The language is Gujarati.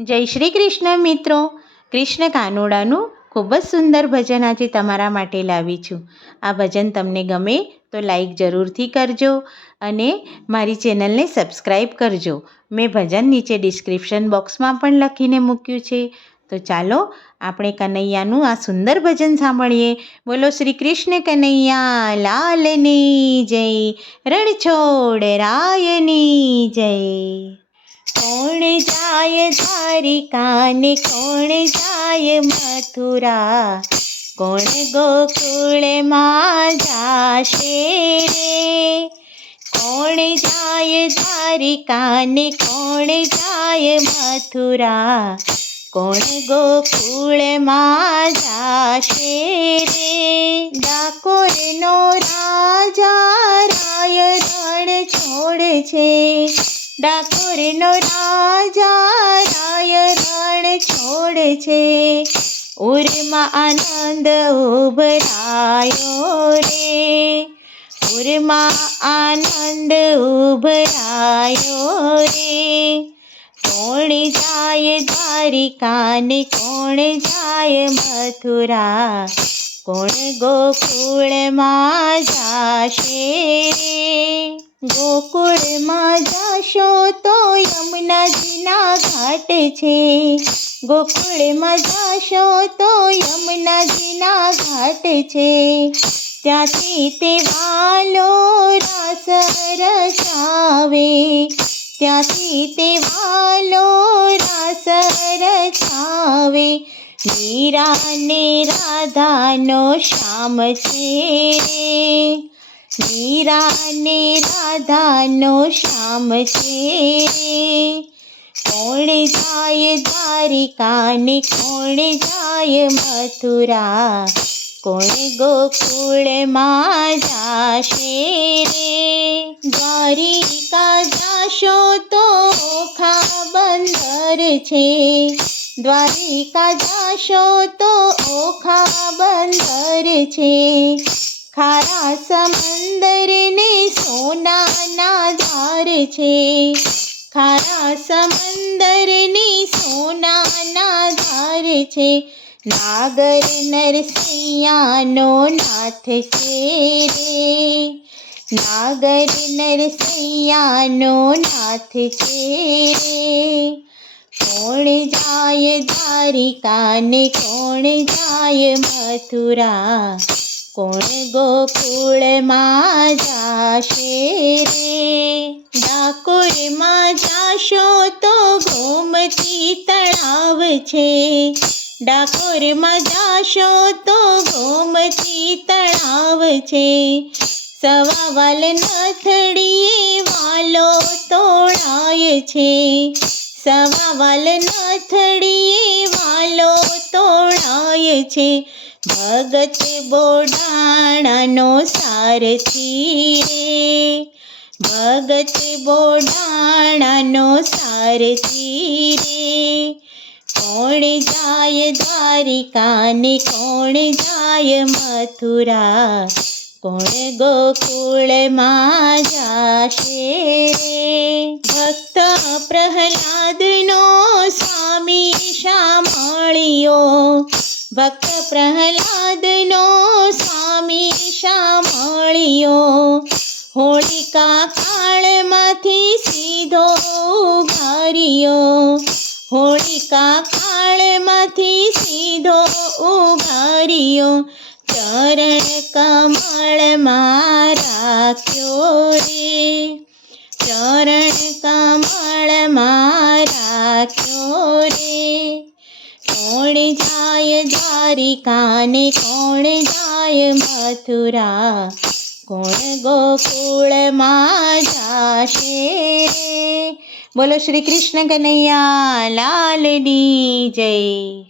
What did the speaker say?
જય શ્રી કૃષ્ણ મિત્રો. કૃષ્ણ કાનોડાનું ખૂબ જ સુંદર ભજન આજે તમારા માટે લાવી છું. આ ભજન તમને ગમે તો લાઈક જરૂરથી કરજો અને મારી ચેનલને સબસ્ક્રાઈબ કરજો. મેં ભજન નીચે ડિસ્ક્રિપ્શન બોક્સમાં પણ લખીને મૂક્યું છે. તો ચાલો આપણે કનૈયાનું આ સુંદર ભજન સાંભળીએ. બોલો શ્રી કૃષ્ણ કનૈયા લાલની જય, રણછોડ રાયની જય. કોણ જાય દ્વારિકાને, કોણ જાય મથુરા, કોણ ગોકુળમાં જાશે રે. કોણ જાય દ્વારિકાને, કોણ જાય મથુરા, કોણ ગોકુળમાં જાશે રે. ડાકોરનો રાજા રાય રણ છોડે છે, ડાકોરનો રાજા રાય રણ છોડે છે. ઉરમાં આનંદ ઉભરાયો રે, ઉરમાં આનંદ ઉભરાયો રે. કોણ જાય દ્વારિકાને, કોણ જાય મથુરા, કોણ ગોકુળમાં જાશે રે. ગોકુળમાં જાશો તો યમુનાજીના ઘાટ છે, ગોકુળમાં જાશો તો યમુનાજીના ઘાટ છે. ત્યાંથી તે વાલો રાસ રચાવે, ત્યાંથી તે વાલો રાસ રચાવે. મીરાને રાધાનો શ્યામ છે રે, મીરાને રાધાનો શ્યામ છે રે. કોણ જાય દ્વારિકાને, કોણ જાય મથુરા, કોણ ગોકુળમાં જાશે રે. દ્વારિકા જાશો તો ઓખા બંદર છે, દ્વારિકા જાશો તો ઓખા બંદર છે. ખારા સમંદરને સોનાના ધાર છે, ખારા સમંદરને સોનાના ધાર છે. નાગર નરસૈયાનો નાથ છે રે, નાગર નરસૈયાનો નાથ છે રે. કોણ જાય દ્વારિકાને, કોણ જાય મથુરા, કોણ ગોકુળમાં જાશે રે. ડાકોરમાં જાશો તો ગોમતી તળાવ છે, ડાકોરમાં જાશો તો ગોમતી તળાવ છે. સવાવાલ નથડીએ વાલો તોળાય છે, સવાવાલ નથડીએ વાલો તોળાય છે. ભગત બોડાણાનો સારથી રે, ભગત બોડાણાનો સારથી રે. કોણ જાય દ્વારિકાને, કોણ જાય મથુરા, કોણ ગોકુળમાં જાશે રે. ભક્ત પ્રહલાદનો સ્વામી સાંભળ્યો, ભક્ત પ્રહલાદનો સ્વામી સાંભળ્યો. હોળિકા કાળમાંથી સીધો ઉઘાર્યો, હોળિકા કાળમાંથી સીધો ઉઘાર્યો. ચરણ કમળમાં રાખ્યો રે, ચરણ કમળમાં રાખ્યો રે. કોણ જાય દ્વારિકાને, કોણ જાય મથુરા, કોણ ગોકુળમાં જાશે રે. બોલો શ્રી કૃષ્ણ કનૈયા લાલની જય.